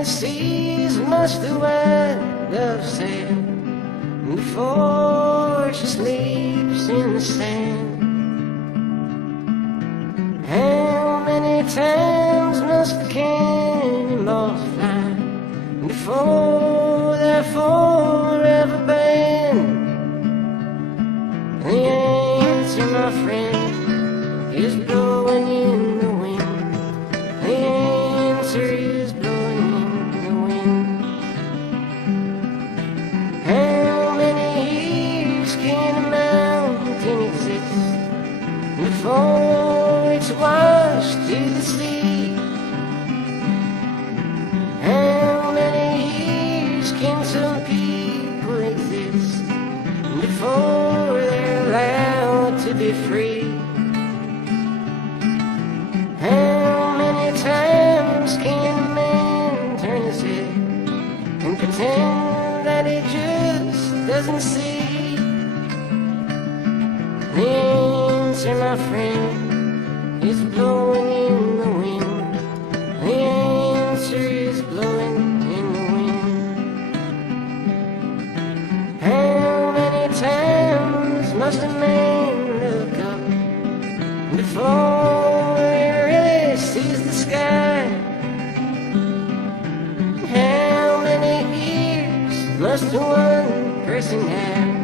many seas must the white dove sail before she sleeps in the sand? How many times must the cannonballs fly before they're forever banned? The answer, my friend, is blowing in the wind. The answer is blowing in the wind. How many years can a mountain exist before it's washed to the sea? How many years can some people exist before they're allowed to be free? How many times can a man turn his head and pretend that he just doesn't see? The answer, my friend, is blowing in the wind. The answer is blowing in the wind. How many times must a man look up before he really sees the sky? How many ears must one person have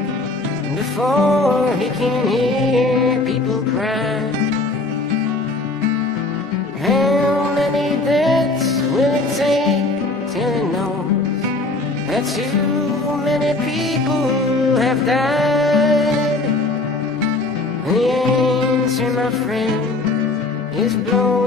before he can hear people cry? How many deaths will it take till he knows that too many people have died? The answer, my friend, is blowing